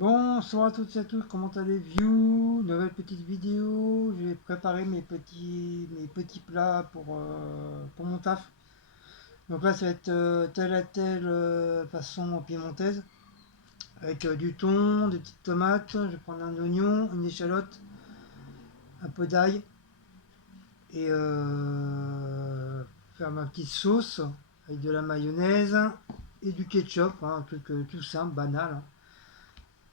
Bonsoir à toutes et à tous, comment allez-vous? Nouvelle petite vidéo, je vais préparer mes petits plats pour mon taf. Donc là ça va être telle à telle façon piémontaise, avec du thon, des petites tomates, je vais prendre un oignon, une échalote, un peu d'ail, et faire ma petite sauce avec de la mayonnaise et du ketchup, hein, un truc tout simple, banal, hein.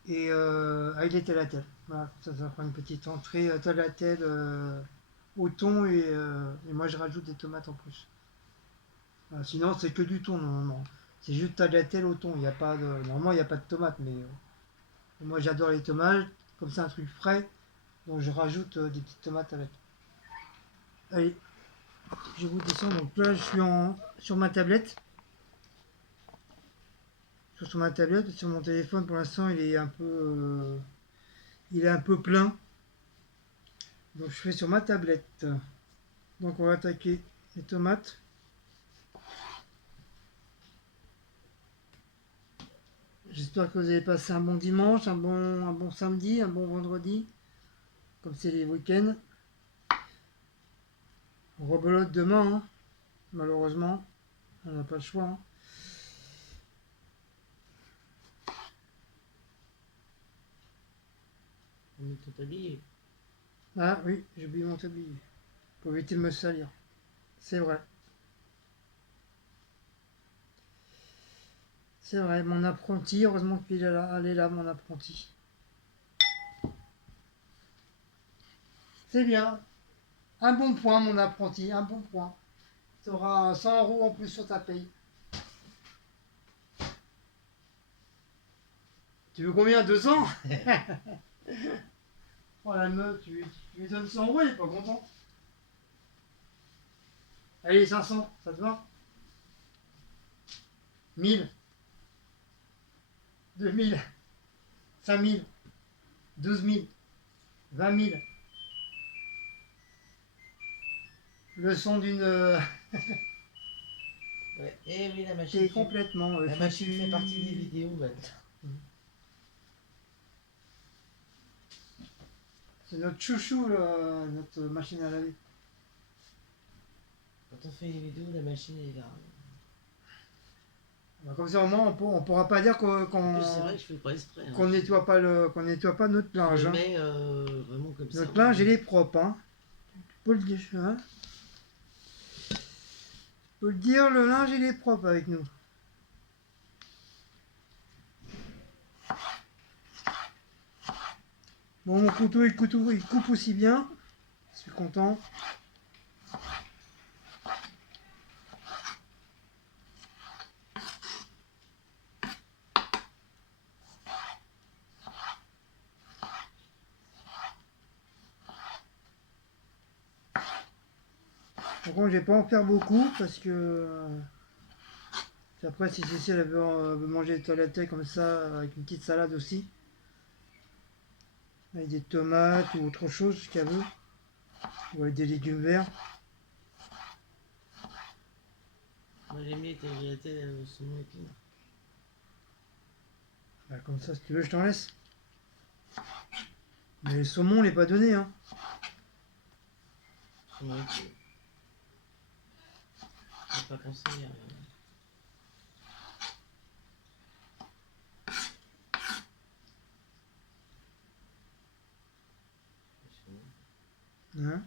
Et avec les telle. Voilà, ça fera une petite entrée telle au thon et moi je rajoute des tomates en plus. Voilà, sinon c'est que du thon normalement. C'est juste tagliatelle au thon. Il y a pas de, normalement il n'y a pas de tomates, mais moi j'adore les tomates. Comme c'est un truc frais, donc je rajoute des petites tomates avec. Allez, je vous descends. Donc là je suis sur ma tablette. Sur ma tablette, sur mon téléphone pour l'instant il est un peu plein. Donc je fais sur ma tablette. Donc on va attaquer les tomates. J'espère que vous avez passé un bon dimanche, un bon samedi, un bon vendredi, comme c'est les week-ends. On rebelote demain, hein, malheureusement. On n'a pas le choix, hein. On est tout habillé. Ah oui, j'ai oublié mon tablier. Pour éviter de me salir. C'est vrai. C'est vrai, mon apprenti, heureusement qu'il est là, elle est là, mon apprenti. C'est bien. Un bon point, mon apprenti, un bon point. Tu auras 100 € en plus sur ta paye. Tu veux combien? 200? Oh la meuf, tu lui donnes 100 €, il est pas content. Allez, 500, ça te va? 1000, 2000, 5000, 12 000, 20 000. Le son d'une... Ouais. Eh oui, la T'es machine. complètement... La machine fait partie des vidéos maintenant. C'est notre chouchou, notre machine à laver. Quand on fait les vidéos, la machine est là. Comme ça, au moins, on pourra pas dire En plus, c'est vrai que je fais pas exprès. Hein. qu'on nettoie pas notre Je linge, le hein. mets vraiment comme ça. Notre linge, il est propre, hein. Tu peux le dire, hein. Tu peux le dire, le linge, il est propre avec nous. Bon, mon couteau, il coupe aussi bien. Je suis content. Par contre, je vais pas en faire beaucoup parce que... après, si Cécile elle veut manger des toilettes comme ça, avec une petite salade aussi, avec des tomates ou autre chose, ce qu'elle veut, ou avec des légumes verts. Moi, j'aime bien tagliatelle au saumon épinard. Bah, comme ça, si tu veux, je t'en laisse. Mais le saumon, on l'est pas donné, hein. Saumon épinard. J'ai pas pensé à... Hein?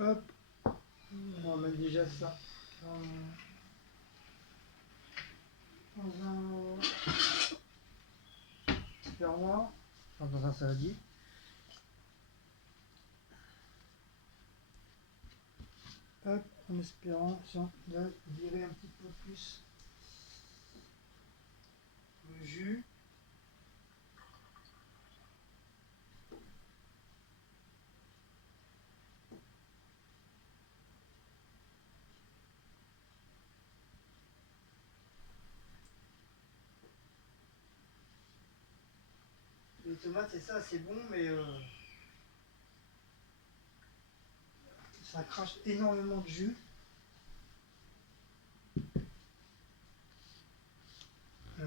Hop. On va mettre déjà ça dans un fermoir. Enfin, dans un saladier. Hop, en espérant de virer un petit peu plus le jus. Les tomates, c'est ça, c'est bon, mais ça crache énormément de jus. On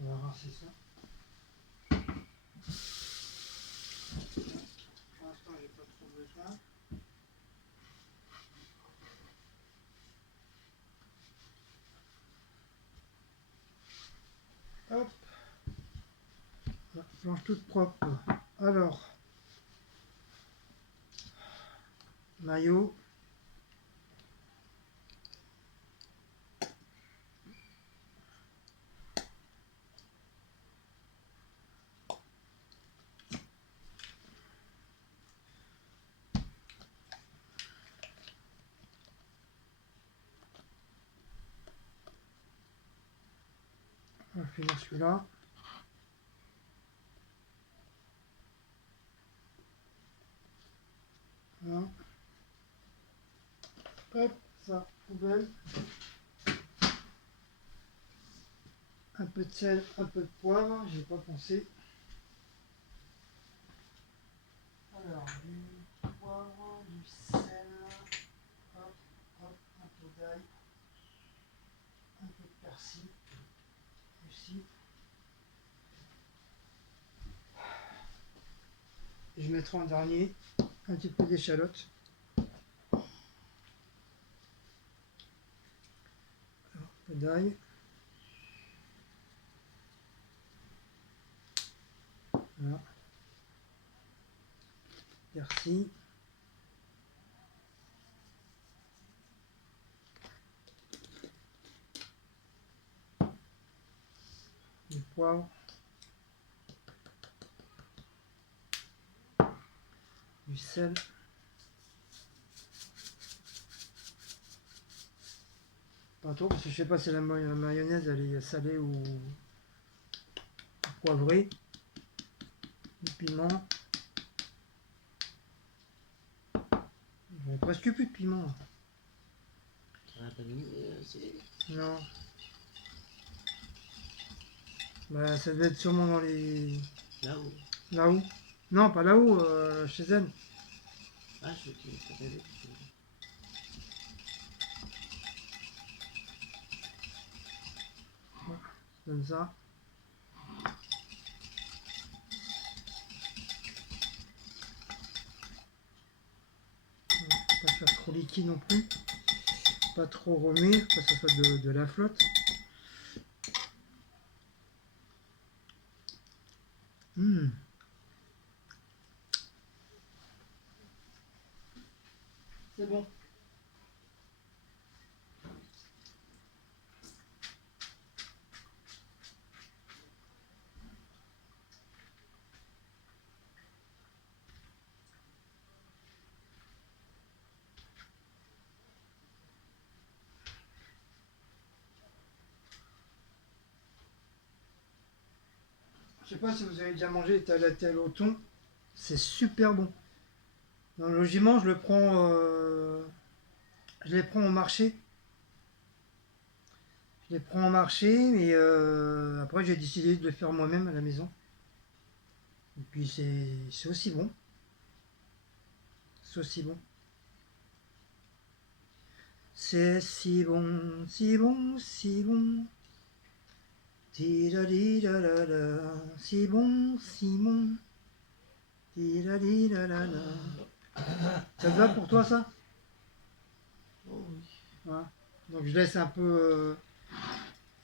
va rincer ça. Pour l'instant, j'ai pas trop besoin. Hop. La planche toute propre. Alors, maillot. On va finir celui-là. Voilà. Hop, ça, poubelle. Un peu de sel, un peu de poivre, j'ai pas pensé. Alors, du poivre, du sel, hop, hop, un peu d'ail, un peu de persil, aussi. Et je mettrai en dernier un petit peu d'échalote. Un peu d'ail. Voilà. Persil. Du poivre. Du sel. Pas trop, parce que je sais pas si la mayonnaise elle est salée ou poivrée. Du piment. J'avais presque plus de piment. On a pas mis, c'est Non. Bah, ça devait être sûrement dans les. là-haut. Là-haut. Non, pas là-haut, chez elle. Ah, je sais qui ça fait. Comme ça. Pas faire trop liquide non plus. Pas trop remuer, pas que ça soit de la flotte. C'est bon. Je sais pas si vous avez déjà mangé des tagliatelles au thon. C'est super bon. Dans le logement, je les prends au marché. Je les prends au marché, mais après j'ai décidé de le faire moi-même à la maison. Et puis c'est aussi bon. C'est aussi bon. C'est si bon, si bon, si bon. Ti-da-di-da-da-da. Si bon, si bon. Ti-da-di-da-da-da. Ça te va pour toi ça? Oh oui. Voilà. Donc je laisse un peu.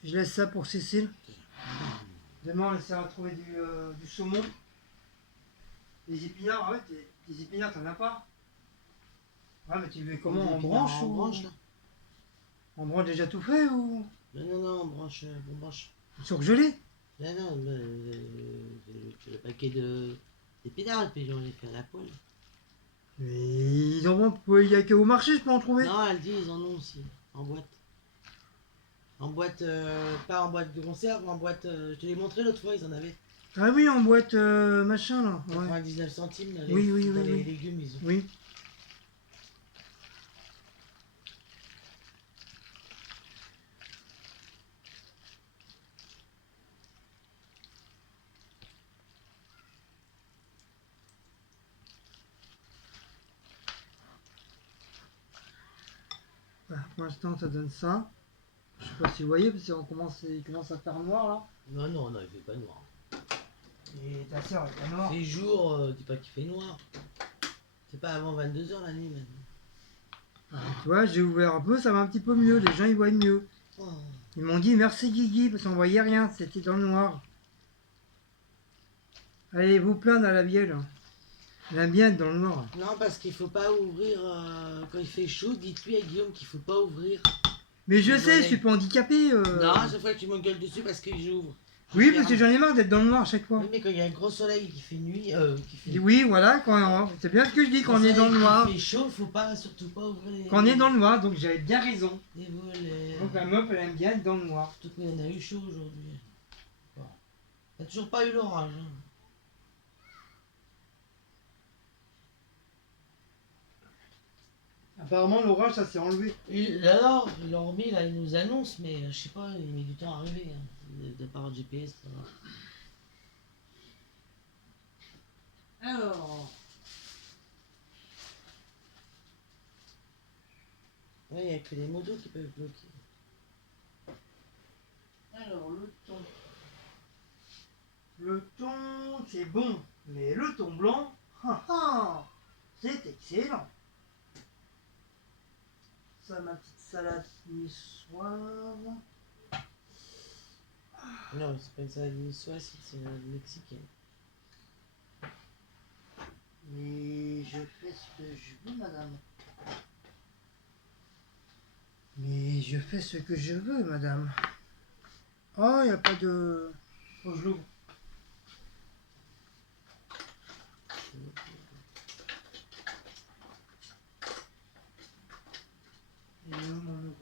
Je laisse ça pour Cécile. Demain on essaiera de trouver du saumon. Des épinards, ah ouais, des épinards t'en as pas? Ouais, mais tu le mets comment? En branche En ou. branche, là. En branche déjà tout fait ou. Non, en branche, en branche. Surgelé? Non, le paquet d'épinards, et puis on les fait à la poêle. Mais ils en vendent, il y a qu'au marché, je peux en trouver. Non, elle dit, ils en ont aussi, en boîte. En boîte, pas en boîte de conserve, en boîte, je te l'ai montré l'autre fois, ils en avaient. Ah oui, en boîte machin là. Ouais. 99 centimes, là, Oui, oui, dans oui, les oui. légumes, ils ont. Oui. pour l'instant ça donne ça. Je sais pas si vous voyez, parce qu'il commence à faire noir là. Non, non, non, il fait pas noir. Et ta soeur est pas noire. Il fait jour, dis pas qu'il fait noir. C'est pas avant 22h la nuit maintenant. Ah, tu vois, j'ai ouvert un peu, ça va un petit peu mieux, les gens ils voient mieux. Oh. Ils m'ont dit merci Guigui, parce qu'on voyait rien, c'était dans le noir. Allez vous plaindre à la bielle. Elle aime bien être dans le noir. Non, parce qu'il faut pas ouvrir quand il fait chaud. Dites-lui à Guillaume qu'il faut pas ouvrir. Mais je Le sais, volet. je suis pas handicapé. Non, à chaque fois que tu m'engueules dessus parce que j'ouvre. Oui, parce que j'en ai marre d'être dans le noir à chaque fois. Oui, mais quand il y a un gros soleil qui fait nuit, Oui, voilà, c'est bien ce que je dis, quand on est dans le noir. Quand il fait chaud, faut pas, surtout pas ouvrir les... Quand on est dans le noir, donc j'avais bien raison. les volets. Donc la meuf, elle aime bien être dans le noir. Surtout qu'on a eu chaud aujourd'hui. Bon. T'as toujours pas eu l'orage. Hein. Apparemment, l'orage, ça s'est enlevé. Alors, ils l'ont remis, là, ils nous annoncent, mais je sais pas, il met du temps à arriver. Hein. De par GPS, ça va. Alors... Oui, il n'y a que les motos qui peuvent bloquer. Alors, le ton. Le ton, c'est bon, mais le ton blanc, c'est excellent. Ça, ma petite salade niçoise. Non, c'est pas une salade niçoise, c'est une salade mexicaine. Mais je fais ce que je veux, madame. Mais je fais ce que je veux, madame. Oh, il n'y a pas de... Oh, je l'ouvre. Et où mon ouvre?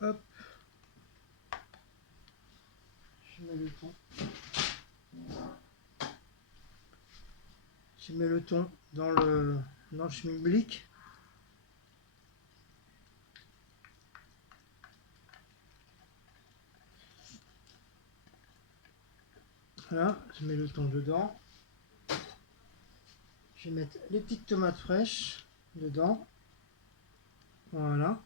Hop. Je mets le ton. Je mets le ton dans le schmilblick. Voilà, je mets le ton dedans. Je vais mettre les petites tomates fraîches dedans. Voilà.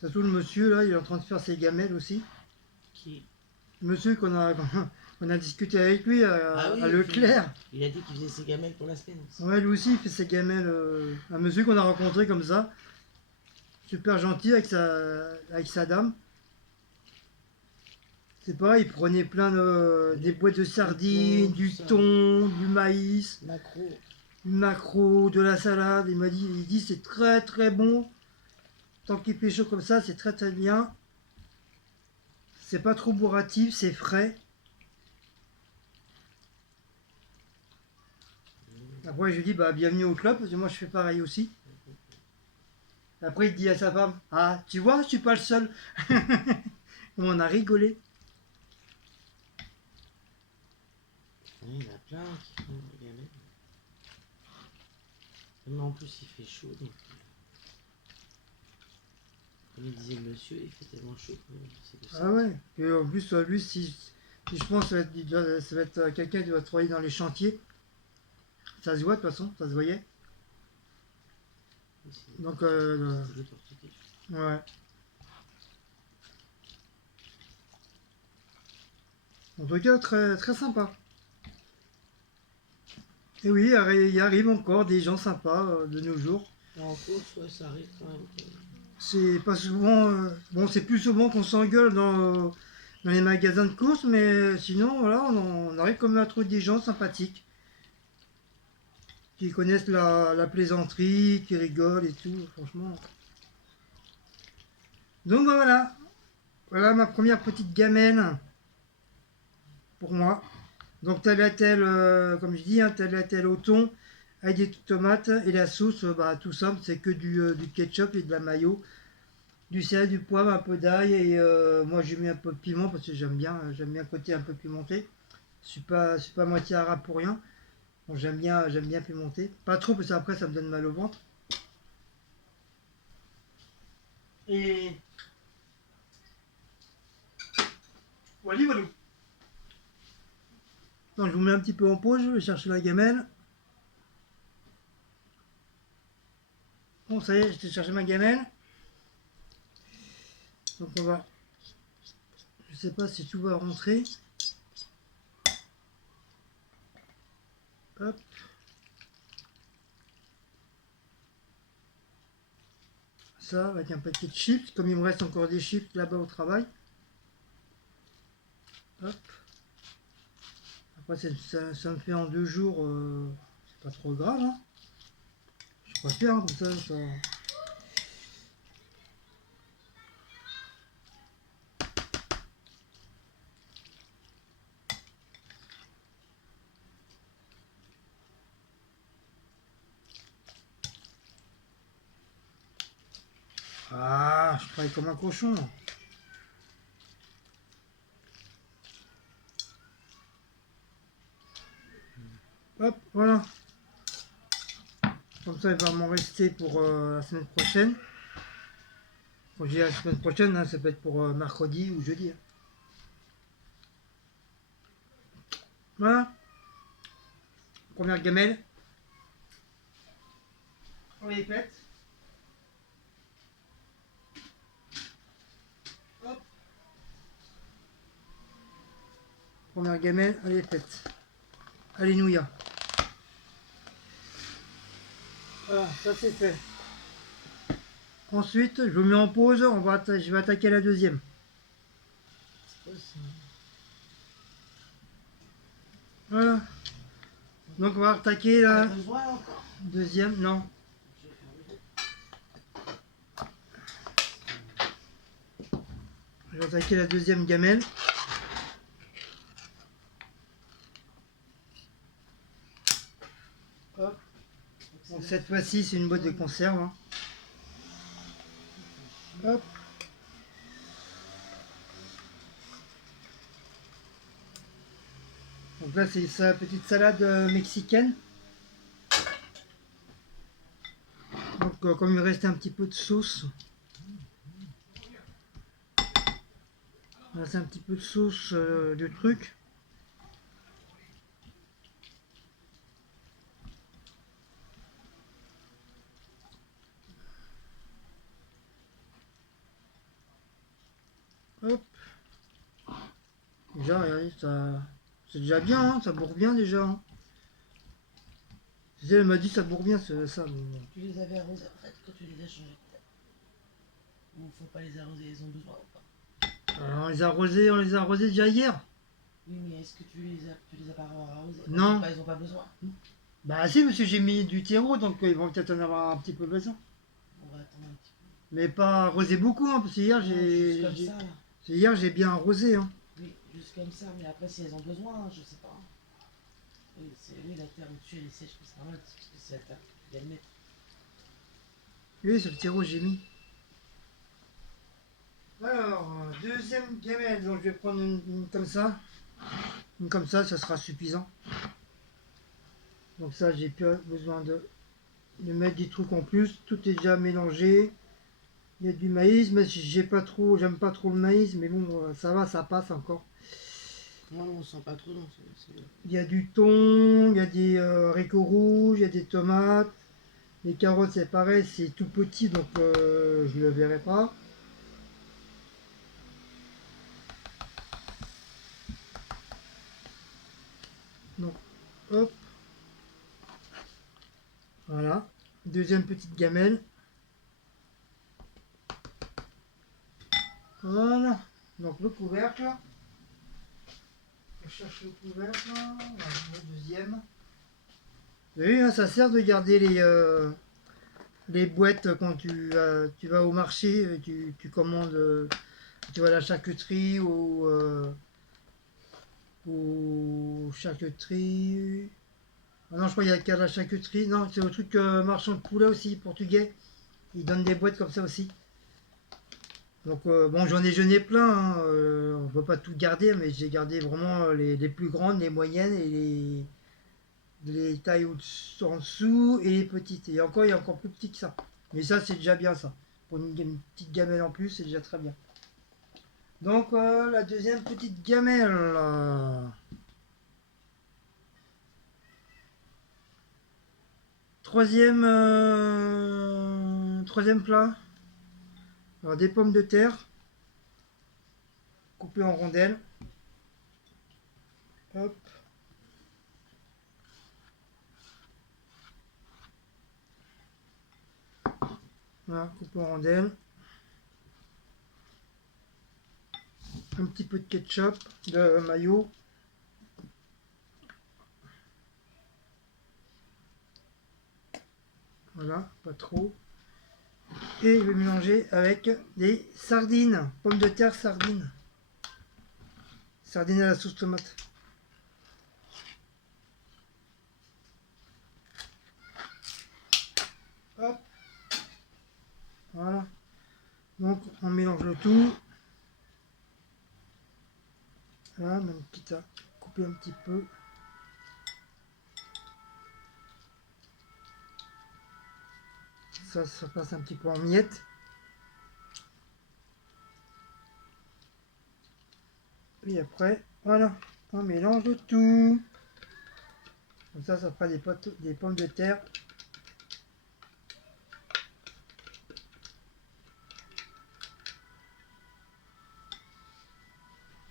Ça tout le monsieur là, il est en train de faire ses gamelles aussi. Qui? Le monsieur qu'on a, on a discuté avec lui Ah oui, à Leclerc. Il a dit qu'il faisait ses gamelles pour la semaine. Ouais, lui aussi il fait ses gamelles. Un monsieur qu'on a rencontré comme ça. Super gentil avec sa dame. C'est pareil, il prenait plein des boîtes de sardines, du thon, du maïs, Macro. du maquereau, de la salade. Il dit c'est très très bon. Tant qu'il fait chaud comme ça, c'est très très bien. C'est pas trop bourratif, c'est frais. Après je lui dis bah bienvenue au club, parce que moi je fais pareil aussi. Après il dit à sa femme, ah tu vois, je suis pas le seul. On a rigolé. Il y en a plein qui font des gamelles. Mais en plus il fait chaud donc... Comme il disait le monsieur, il fait tellement chaud que c'est que ça. Ah ouais. Et en plus lui si je pense ça va être quelqu'un qui doit travailler dans les chantiers. Ça se voit de toute façon, ça se voyait. Donc ouais. En tout cas très très sympa. Et oui, il arrive encore des gens sympas de nos jours. En course, ouais, ça arrive quand même. C'est pas souvent. Bon, c'est plus souvent qu'on s'engueule dans les magasins de courses, mais sinon, voilà, on arrive quand même à trouver des gens sympathiques. Qui connaissent la plaisanterie, qui rigolent et tout, franchement. Donc bah, voilà. Voilà ma première petite gamelle pour moi. Donc tel, comme je dis, hein, tel au thon, avec des tomates et la sauce, bah, tout simple, c'est que du ketchup et de la mayo. du sel, du poivre, un peu d'ail et moi j'ai mis un peu de piment parce que j'aime bien le côté un peu pimenté. Je suis pas moitié arabe pour rien. Donc j'aime bien pimenter. Pas trop parce qu'après ça me donne mal au ventre. Et voilà, voilà. Donc je vous mets un petit peu en pause, je vais chercher la gamelle. Bon ça y est, j'ai cherché ma gamelle. Donc on va. Je sais pas si tout va rentrer. Hop. Ça avec un paquet de chips. Comme il me reste encore des chips là-bas au travail. Hop. Après ça me fait en 2 jours. C'est pas trop grave. Hein. Je préfère hein, comme ça. Ah, je travaille comme un cochon. Hop, voilà. Comme ça, il va m'en rester pour la semaine prochaine. Quand je dis la semaine prochaine, hein, ça peut être pour mercredi ou jeudi. Hein. Voilà, première gamelle. On les pète. Hop. Première gamelle, on les pète. Alléluia. Voilà, ça c'est fait. Ensuite, je vous mets en pause, je vais attaquer la deuxième. C'est quoi ça? Voilà. Donc on va attaquer T'en la as besoin là encore? deuxième. Non. Je vais faire Je vais attaquer la deuxième gamelle. Hop. Donc cette fois-ci, c'est une boîte de conserve. Hein. Hop. Donc là, c'est sa petite salade mexicaine. Donc comme il me restait un petit peu de sauce, il me restait un petit peu de sauce de truc. Hop. Déjà, regardez, ça, c'est déjà bien, hein, ça bourre bien déjà. Hein. Tu sais, elle m'a dit ça bourre bien ça. Mais... Tu les avais arrosés en fait quand tu les as changés. Ou faut pas les arroser, ils ont besoin ou pas? On les a arrosés déjà hier. Oui, mais est-ce que tu les as pas arrosés? Non. Ils ont pas besoin. Bah si, parce que j'ai mis du terreau, donc ils vont peut-être en avoir un petit peu besoin. On va attendre un petit peu. Mais pas arroser beaucoup, hein, parce que hier Non, juste comme ça là. hier j'ai bien arrosé. Hein. Oui, juste comme ça, mais après si elles ont besoin, je sais pas. Oui, oui la terre au-dessus elle est sèche, c'est normal, parce que c'est la terre que tu viens de mettre. Oui, sur le terreau j'ai mis. Alors, deuxième gamelle, donc je vais prendre une comme ça. Une comme ça sera suffisant. Donc ça, j'ai pas besoin de mettre des trucs en plus. Tout est déjà mélangé. Il y a du maïs, mais j'aime pas trop le maïs, mais bon, ça va, ça passe encore. Non, on sent pas trop, non. Il y a du thon, il y a des haricots rouges, il y a des tomates. Les carottes, c'est pareil, c'est tout petit, donc je le verrai pas. Donc, hop. Voilà. Deuxième petite gamelle. Voilà. Donc le couvercle. Je cherche le couvercle. Voilà, le deuxième. Vous avez vu, hein, ça sert de garder les boîtes quand tu vas au marché, tu commandes, tu vas à la charcuterie ou charcuterie. Ah non, je crois qu'il y a qu'à la charcuterie. Non, c'est au truc marchand de poulet aussi, portugais. Ils donnent des boîtes comme ça aussi. Donc bon, j'en ai plein, hein, on ne peut pas tout garder, mais j'ai gardé vraiment les plus grandes, les moyennes et les tailles en dessous et les petites. Et encore, il y a encore plus petit que ça. Mais ça, c'est déjà bien ça. Pour une petite gamelle en plus, c'est déjà très bien. Donc la deuxième petite gamelle. Troisième plat. Alors, des pommes de terre coupées en rondelles. Hop. Voilà, coupées en rondelles. Un petit peu de ketchup, de mayo. Voilà, pas trop. Et je vais mélanger avec des sardines. Pommes de terre, sardines. Sardines à la sauce tomate. Hop. Voilà. Donc on mélange le tout. Voilà, même quitte à couper un petit peu. Ça passe un petit peu en miettes. Et après, voilà, on mélange le tout. Comme ça fera des pommes de terre.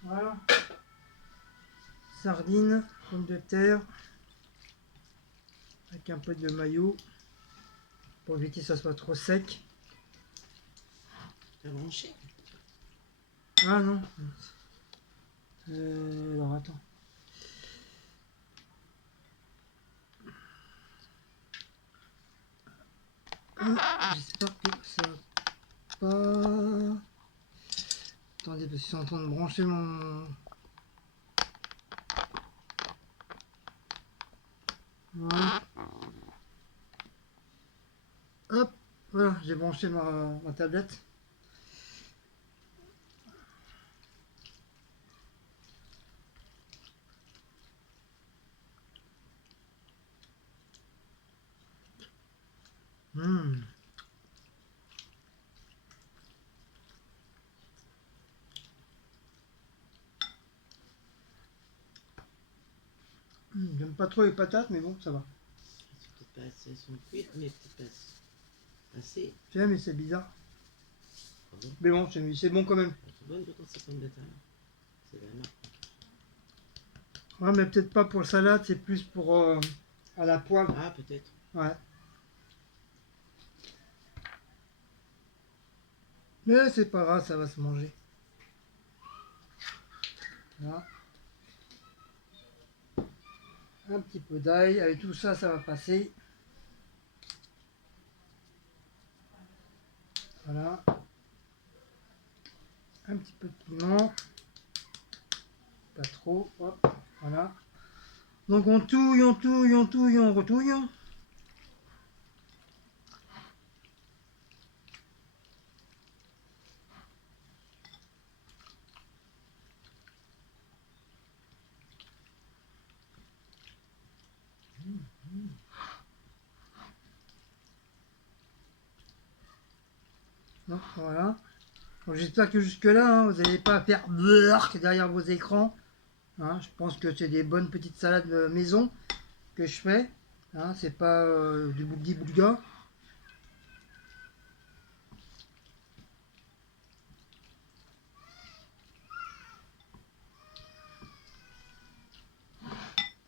Voilà. Sardines, pommes de terre. Avec un peu de maillot. Pour éviter que ça soit trop sec. T'as branché? Ah non. Alors attends. J'espère que ça va pas. Attendez, parce que je suis en train de brancher mon. Voilà. Hop, voilà, j'ai branché ma tablette. Mmh. J'aime pas trop les patates, mais bon, ça va. Elles sont peut-être pas assez, elles sont cuites, mais peut-être pas assez. J'aime, mais c'est bizarre. Ah bon? Mais bon, c'est bon quand même. Elles sont bonnes pourtant ces pommes de terre. C'est la marque. Ouais, mais peut-être pas pour le salade, c'est plus pour à la poêle. Ah, peut-être. Ouais. Mais c'est pas grave, ça va se manger. Là. Un petit peu d'ail. Avec tout ça, ça va passer. Voilà. Un petit peu de piment. Pas trop. Hop. Voilà. Donc on touille, on touille, on touille, on retouille. Donc, voilà. Donc, j'espère que jusque-là, hein, vous n'allez pas faire beurre derrière vos écrans. Hein, je pense que c'est des bonnes petites salades maison que je fais. Hein, c'est pas du boulga.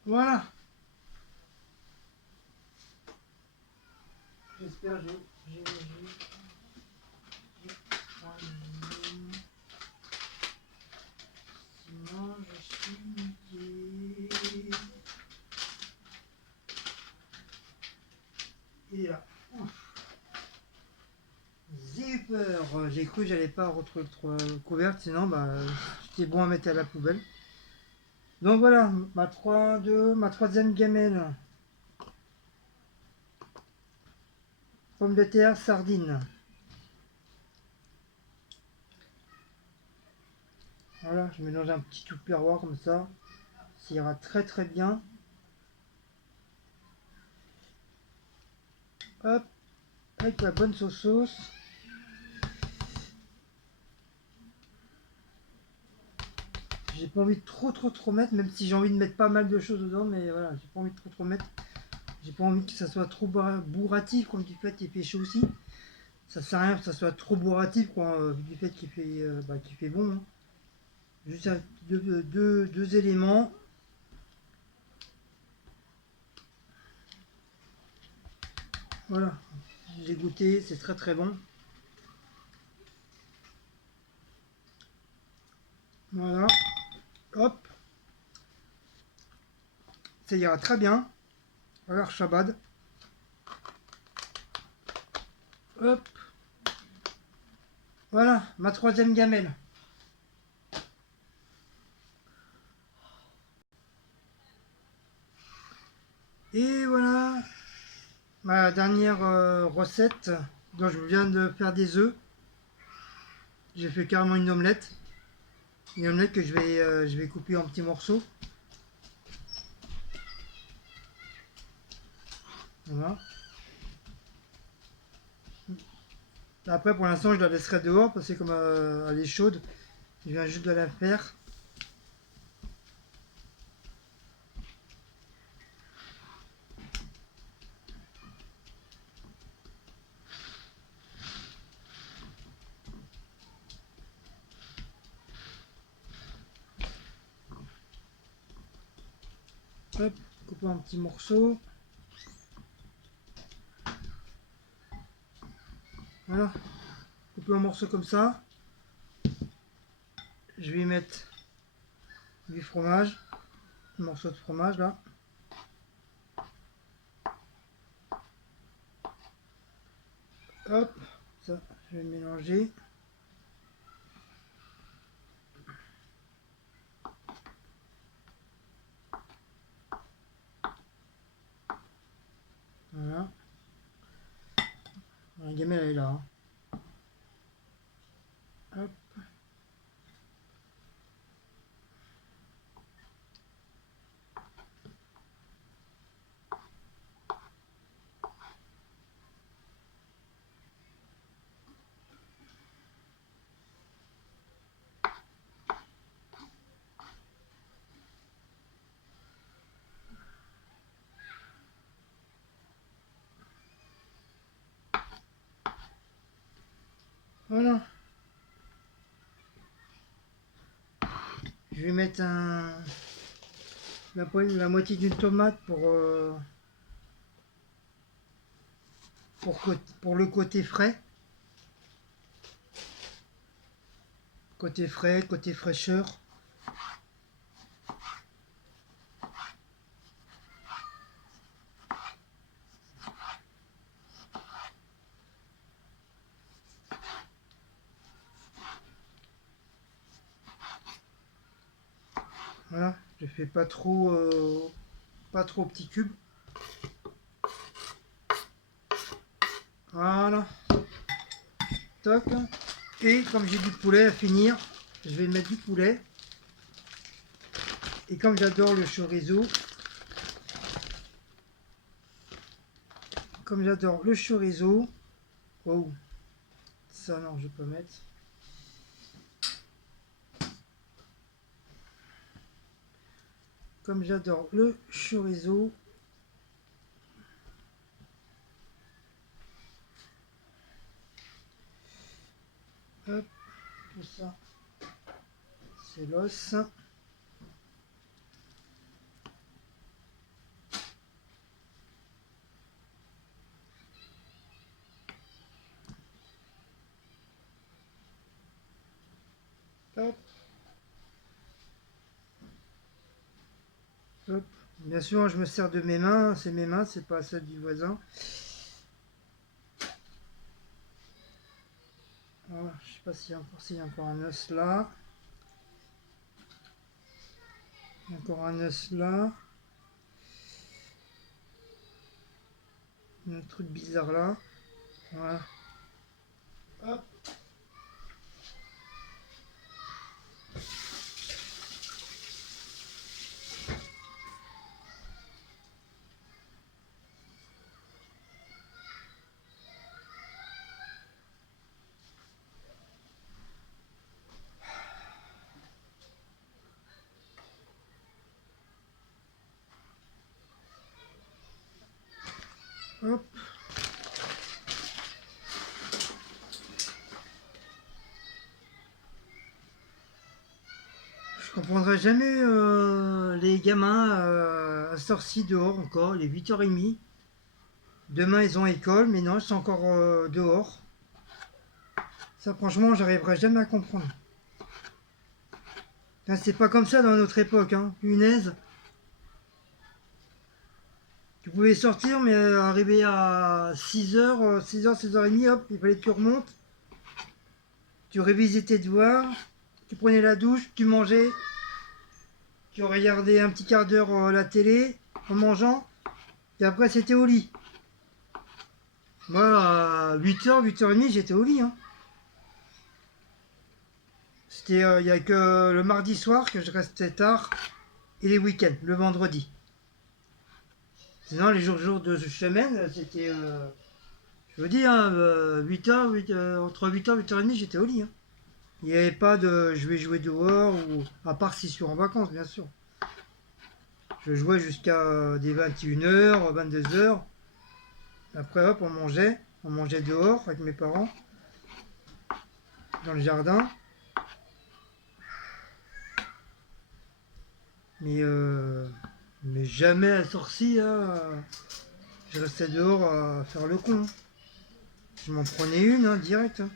Voilà. J'espère que j'ai sinon je suis niqué. Et là. Ouf. J'ai eu peur. J'ai cru que j'allais pas retrouver le couvert, sinon bah, c'était bon à mettre à la poubelle. Donc voilà, ma troisième gamelle. Pommes de terre, sardines. Voilà, je mélange un petit tupperware comme ça. Ça ira très très bien. Hop, avec la bonne sauce. J'ai pas envie de trop mettre, même si j'ai envie de mettre pas mal de choses dedans, mais voilà, j'ai pas envie de trop mettre. J'ai pas envie que ça soit trop bourratif, comme du fait qu'il fait chaud aussi. Ça sert à rien que ça soit trop bourratif, quoi, du fait qu'il fait bon. Hein. Juste deux éléments. Voilà, j'ai goûté, c'est très très bon. Voilà, hop, ça ira très bien. Alors, Shabad. Hop, voilà, ma troisième gamelle. Et voilà, ma dernière recette. Donc, je viens de faire des œufs. J'ai fait carrément une omelette. Une omelette que je vais couper en petits morceaux. Voilà. Après, pour l'instant, je la laisserai dehors parce que comme elle est chaude, je viens juste de la faire. Hop, couper en petits morceaux. Voilà, couper en morceaux comme ça. Je vais y mettre du fromage, un morceau de fromage là. Hop, ça, je vais mélanger. Voilà. La gamelle elle est là. Hein. Hop. Voilà. Je vais mettre la moitié d'une tomate pour le côté frais. Côté frais, côté fraîcheur. Voilà, je fais pas trop petits cubes. Voilà. Toc. Et comme j'ai du poulet à finir, je vais mettre du poulet. Et comme j'adore le chorizo, oh, ça non, je vais pas mettre. Comme j'adore le chorizo, hop, tout ça, c'est l'os. Hop, hop. Bien sûr, je me sers de mes mains, c'est mes mains, c'est pas celle du voisin. Voilà, je sais pas s'il y a encore un os là. Il y a encore un os là. Un truc bizarre là. Voilà. Hop. Hop. Je comprendrai jamais les gamins à sortie dehors encore, les 8h30. Demain ils ont école, mais non, ils sont encore dehors. Ça franchement, j'arriverai jamais à comprendre. Putain, c'est pas comme ça dans notre époque, hein. Punaise. Tu pouvais sortir, mais arriver à 6h, 6h, 6h30, hop, il fallait que tu remontes. Tu révisais tes devoirs, tu prenais la douche, tu mangeais, tu regardais un petit quart d'heure la télé en mangeant, et après c'était au lit. Moi, à 8h, 8h30, j'étais au lit. Hein. C'était, il n'y a que le mardi soir que je restais tard et les week-ends, le vendredi. Sinon, les jours de semaine, c'était, je vous dis, hein, 8h, entre 8h et 8h30, j'étais au lit. Hein. Il n'y avait pas de je vais jouer dehors, ou à part si je suis en vacances, bien sûr. Je jouais jusqu'à des 21h, 22h. Après, hop, on mangeait dehors avec mes parents, dans le jardin. Mais, mais jamais à sorcier, hein, je restais dehors à faire le con. Je m'en prenais une, hein, direct. Hein.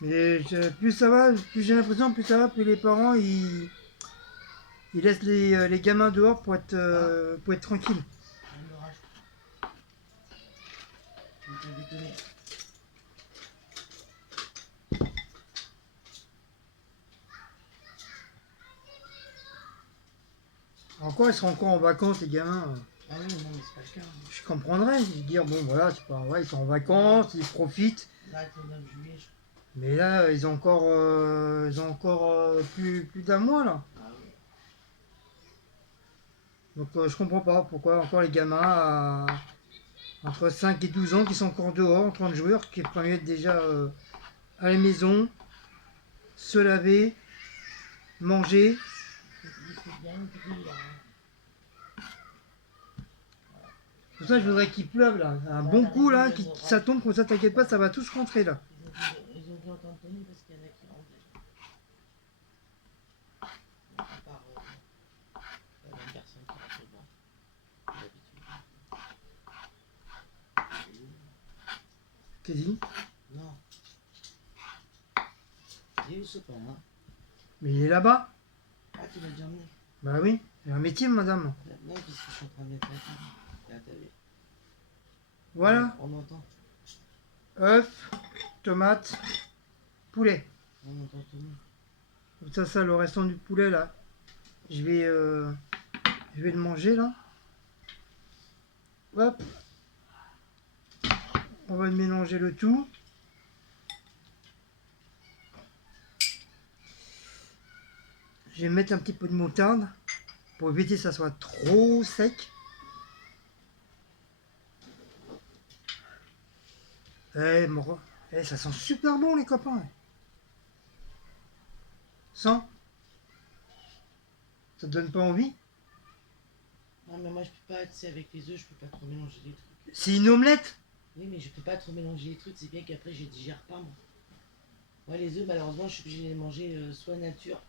Mais plus ça va, plus j'ai l'impression, plus ça va, plus les parents, ils laissent les gamins dehors pour être tranquilles. Un orage. Je vais te déconner. Encore, ils seront encore en vacances, les gamins. Ah oui, non, mais c'est pas le cas. Je comprendrais, je veux dire, bon voilà, c'est pas vrai, ils sont en vacances, ils profitent. Là, c'est le 9 juillet, je Mais là, ils ont encore plus d'un mois là. crois. Ah oui. Donc je comprends pas pourquoi encore les gamins entre 5 et 12 ans qui sont encore dehors en train de jouer, alors qu'ils pourraient mieux être déjà à la maison, se laver, manger. Il fait bien gris, là. Pour ça, je voudrais qu'il pleuve là. Un bon coup là, ça tombe, comme ça, t'inquiète pas, ça va tous rentrer là. Ils ont dû entendre Tony parce qu'il y en a qui rentrent déjà. À part la même personne qui rentre dedans. D'habitude. T'es dit? Non. J'ai eu ce pas, hein. Mais il est là-bas. Ah, tu l'as déjà emmené. Bah oui, j'ai un métier, madame. Non, parce que je suis en train de mettre la table. Là, t'as vu. Voilà, On entend. œufs, tomates, poulet. On entend tout le monde. Comme ça, le restant du poulet là, je vais, je vais le manger là. Hop. On va mélanger le tout. Je vais mettre un petit peu de moutarde pour éviter que ça soit trop sec. Ça sent super bon les copains. Sans? Ça te donne pas envie? Non, mais moi, je peux pas, tu sais, avec les œufs, je peux pas trop mélanger les trucs. C'est une omelette? Oui, mais je peux pas trop mélanger les trucs, c'est bien qu'après, je digère pas, moi. Moi, les œufs, malheureusement, je suis obligé de les manger soit nature,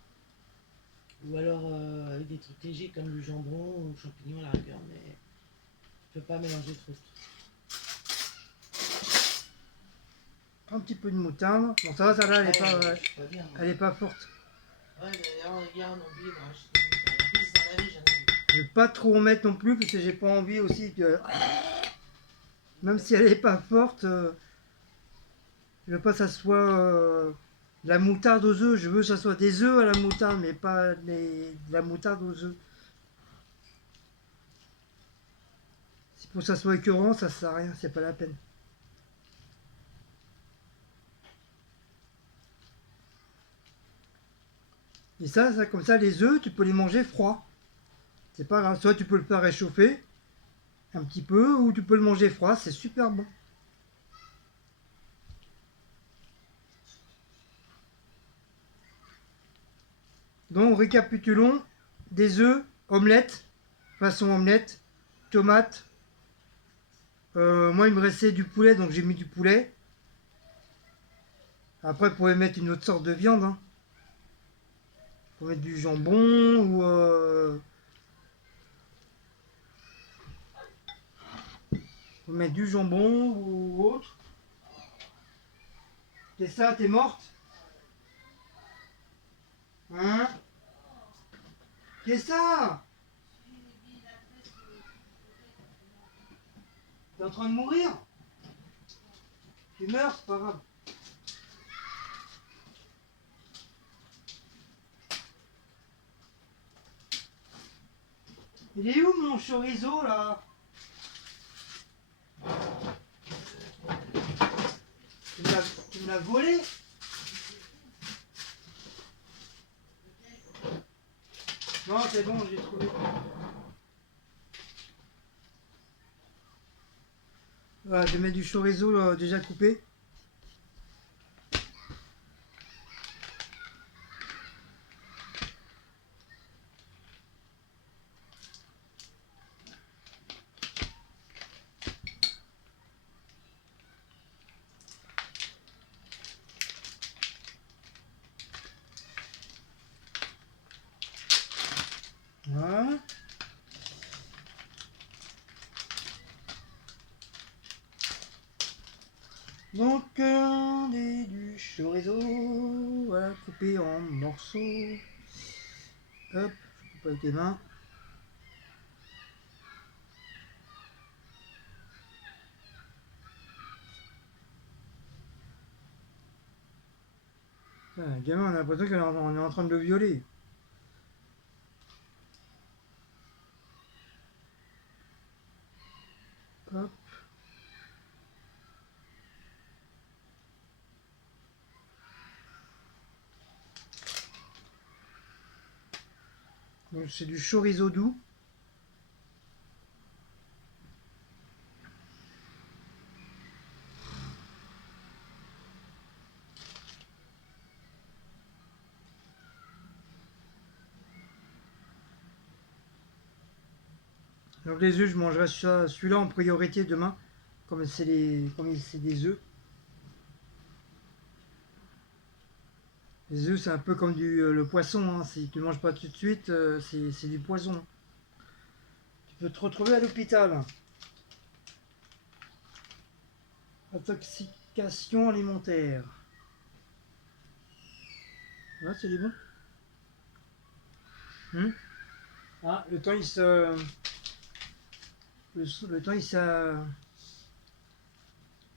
ou alors avec des trucs légers comme le jambon ou le champignon à la rigueur, mais je peux pas mélanger trop de trucs. Un petit peu de moutarde. Bon, ça va, ça là, elle est pas, je suis pas bien, moi. elle est pas forte. Ouais, d'ailleurs, hier, on a oublié de racheter une moutarde. En plus, j'en avais, j'en ai vu. Je vais pas trop en mettre non plus parce que j'ai pas envie aussi que. Même si elle est pas forte, je veux pas que ça soit de la moutarde aux œufs. Je veux que ça soit des œufs à la moutarde, mais pas de la moutarde aux œufs. Si pour que ça soit écœurant, ça sert à rien, c'est pas la peine. Et ça, comme ça, les œufs, tu peux les manger froids. C'est pas grave. Soit tu peux le faire réchauffer un petit peu, ou tu peux le manger froid, c'est super bon. Donc, récapitulons, des œufs, omelette, façon omelette, tomate. Moi, il me restait du poulet, donc j'ai mis du poulet. Après, vous pouvez mettre une autre sorte de viande. Hein. Vous pouvez mettre du jambon ou vous pouvez mettre du jambon ou autre. T'es ça, t'es morte? Hein? Qu'est-ce ça? T'es en train de mourir? Tu meurs, c'est pas grave. Il est où mon chorizo là? Tu me l'as volé? Non, c'est bon, j'ai trouvé. Voilà, je vais mettre du chorizo déjà coupé. Voilà. Donc, du chorizo, voilà, coupé en morceaux. Hop, je coupe avec les mains. Putain, le gamin, on a l'impression qu'on est en train de le violer. Hop. Donc, c'est du chorizo doux. Donc les œufs, je mangerai celui-là en priorité demain, comme c'est des œufs. Les œufs, c'est un peu comme le poisson. Hein. Si tu ne manges pas tout de suite, c'est du poison. Tu peux te retrouver à l'hôpital. Intoxication alimentaire. Là, c'est des bons. Ah, le temps, il se... Le temps, il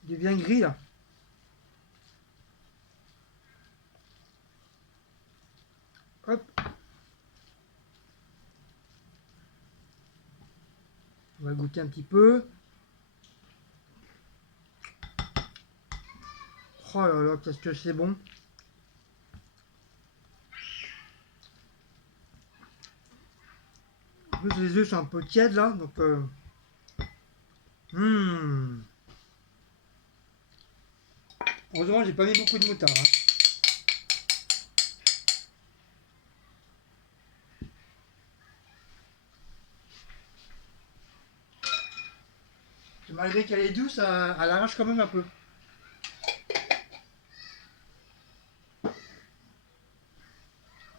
devient gris, là. Hop. On va goûter un petit peu. Oh là là, qu'est-ce que c'est bon. En plus, les œufs sont un peu tièdes, là, donc... Heureusement, j'ai pas mis beaucoup de moutarde. Hein. Malgré qu'elle est douce, elle arrache quand même un peu.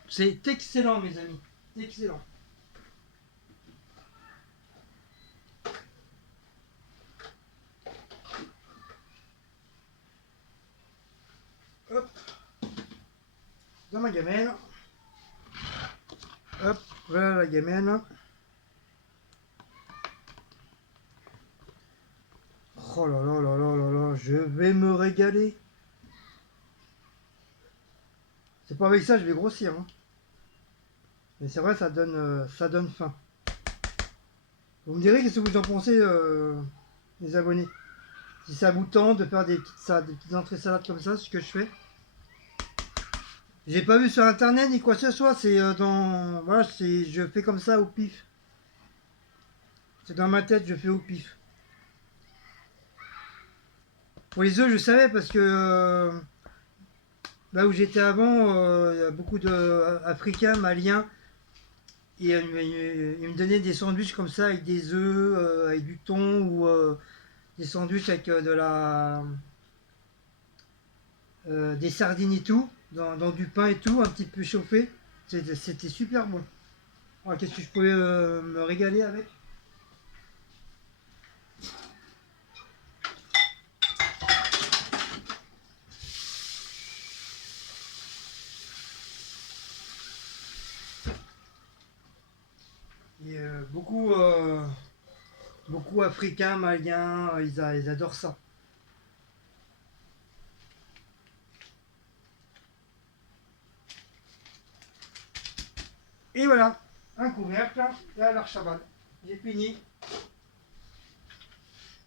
C'est excellent, mes amis. Excellent. Hop. Dans ma gamelle. Hop. Voilà la gamelle. Oh là là là là là là. Je vais me régaler. C'est pas avec ça que je vais grossir. Hein. Mais c'est vrai, ça donne faim. Vous me direz qu'est-ce que vous en pensez, les abonnés. Si ça vous tente de faire des petites entrées salades comme ça, c'est ce que je fais. J'ai pas vu sur internet ni quoi que ce soit, c'est voilà, je fais comme ça au pif. C'est dans ma tête, je fais au pif. Pour les œufs, je savais parce que là où j'étais avant, il y a beaucoup d'Africains, Maliens Et il me donnait des sandwichs comme ça avec des œufs, avec du thon ou des sandwichs avec des sardines et tout, dans du pain et tout, un petit peu chauffé. C'était super bon. Alors, qu'est-ce que je pouvais me régaler avec? Et beaucoup africains, maliens, ils adorent ça. Et voilà, un couvercle et à l'archabal. J'ai fini.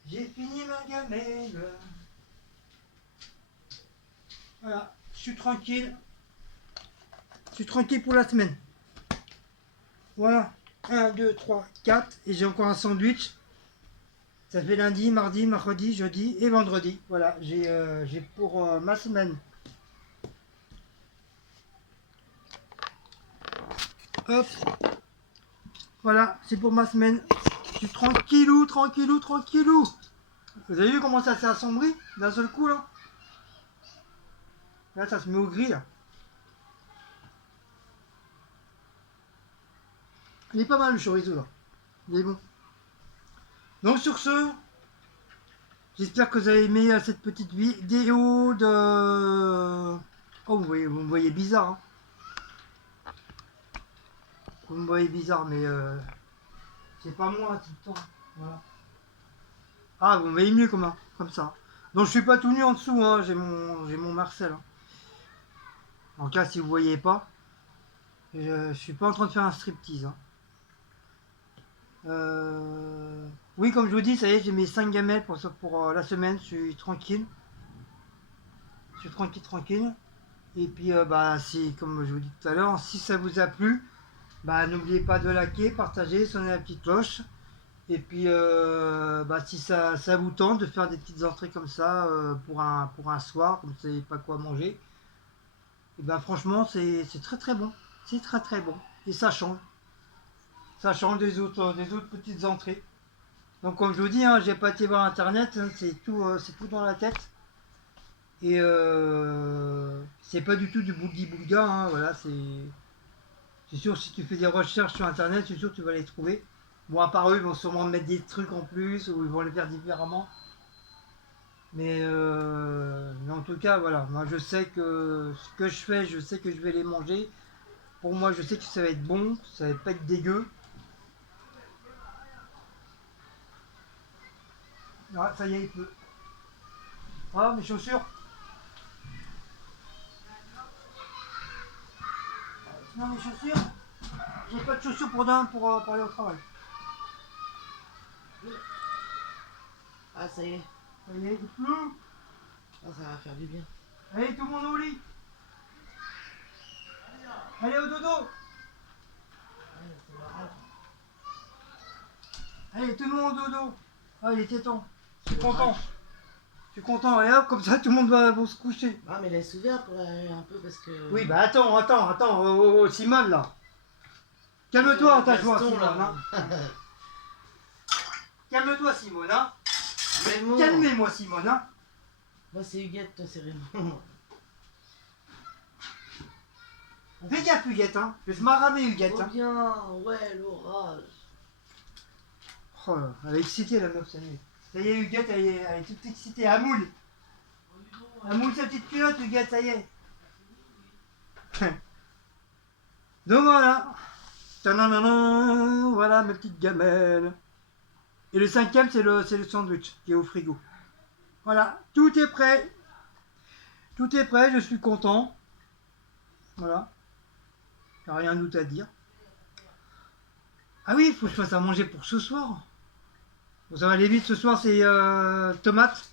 J'ai fini ma gamelle. Voilà, je suis tranquille. Je suis tranquille pour la semaine. Voilà, 1, 2, 3, 4. Et j'ai encore un sandwich. Ça fait lundi, mardi, mercredi, jeudi et vendredi. Voilà, j'ai pour ma semaine. Hop. Voilà, c'est pour ma semaine. Je suis tranquillou, tranquillou, tranquillou. Vous avez vu comment ça s'est assombri d'un seul coup là? Là, ça se met au gris là. Il est pas mal le chorizo là. Il est bon. Donc sur ce, j'espère que vous avez aimé cette petite vidéo de... Oh, vous me voyez bizarre. Hein. Vous me voyez bizarre, mais c'est pas moi tout le temps. Voilà. Ah, vous me voyez mieux comme ça. Donc je suis pas tout nu en dessous, hein. J'ai mon Marcel. Hein. En cas si vous voyez pas, je suis pas en train de faire un striptease. Hein. Oui, comme je vous dis, ça y est, j'ai mes 5 gamelles pour la semaine. Je suis tranquille. Je suis tranquille, tranquille. Et puis, bah, si, comme je vous dis tout à l'heure, si ça vous a plu, bah, n'oubliez pas de liker, partager, sonner la petite cloche. Et puis, bah, si ça vous tente de faire des petites entrées comme ça pour un soir, comme vous ne savez pas quoi manger, et ben franchement, c'est très très bon. C'est très très bon. Et ça change. Ça change des autres petites entrées. Donc, comme je vous dis, hein, j'ai pas été voir internet, hein, c'est tout dans la tête. Et c'est pas du tout du boulgi boulga, hein, voilà, c'est sûr, si tu fais des recherches sur internet, c'est sûr que tu vas les trouver. Bon, à part eux, ils vont sûrement mettre des trucs en plus ou ils vont les faire différemment. Mais en tout cas, voilà, moi je sais que ce que je fais, je sais que je vais les manger. Pour moi, je sais que ça va être bon, ça va pas être dégueu. Ah, ça y est, il pleut. Ah, mes chaussures. Non, mes chaussures. J'ai pas de chaussures pour aller au travail. Ah, ça y est. Ça y est, il pleut. Ah, ça va faire du bien. Allez, tout le monde au lit. Allez, au dodo. Allez, tout le monde au dodo. Ah, il était temps. Je suis content. Je suis content. Et hop, comme ça, tout le monde va se coucher. Ah, mais laisse ouvert pour un peu parce que. Oui, bah attends. Oh, Simone, là. Calme-toi, ta joie, Gaston, Simone. là. Hein. Calme-toi, Simone. Hein. Raymond. Calmez-moi, Simone. Hein. Moi, c'est Huguette, toi, c'est Raymond. Fais gaffe, Huguette. Hein. Je vais te maramer, Huguette. Oh Hein. bien, ouais, l'orage. Oh là, elle est excitée, la meuf, ça y est. Ça y est, Huguette, elle est toute excitée. Elle moule. Elle moule sa petite culotte, Huguette, ça y est. Donc voilà. Tadadadam, voilà mes petites gamelles. Et le cinquième, c'est le sandwich qui est au frigo. Voilà, tout est prêt. Tout est prêt, je suis content. Voilà. Il n'y a rien d'autre à dire. Ah oui, il faut que je fasse à manger pour ce soir. Bon, ça va aller vite, ce soir c'est tomates.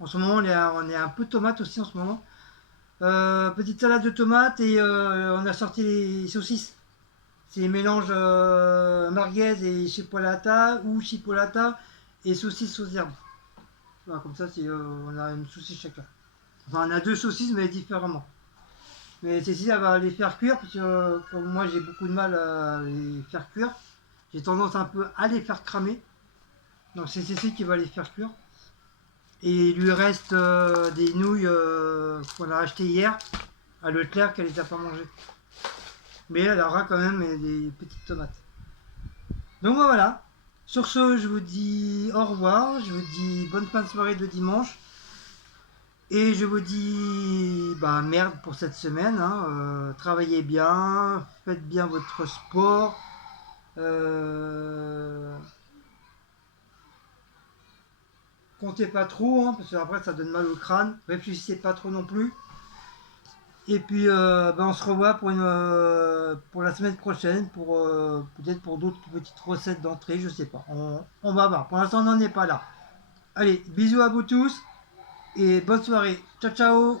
En ce moment, on est un peu de tomates aussi en ce moment. Petite salade de tomates et on a sorti les saucisses. C'est mélange merguez et chipolata ou chipolata et saucisse aux herbes. Voilà, comme ça, on a une saucisse chacun. Enfin, on a deux saucisses, mais différemment. Mais Cécile, elle va les faire cuire, parce que comme moi j'ai beaucoup de mal à les faire cuire, j'ai tendance un peu à les faire cramer. Donc c'est Cécile qui va les faire cuire. Et il lui reste des nouilles qu'on a achetées hier à Leclerc qu'elle les a pas mangées. Mais elle aura quand même des petites tomates. Donc voilà. Sur ce, je vous dis au revoir. Je vous dis bonne fin de soirée de dimanche. Et je vous dis bah merde pour cette semaine. Hein. Travaillez bien, faites bien votre sport. Euh, Comptez pas trop, hein, parce que après ça donne mal au crâne. Réfléchissez pas trop non plus. Et puis bah, on se revoit pour la semaine prochaine, pour peut-être pour d'autres petites recettes d'entrée, je sais pas. On va voir. Pour l'instant on n'en est pas là. Allez, bisous à vous tous et bonne soirée. Ciao ciao.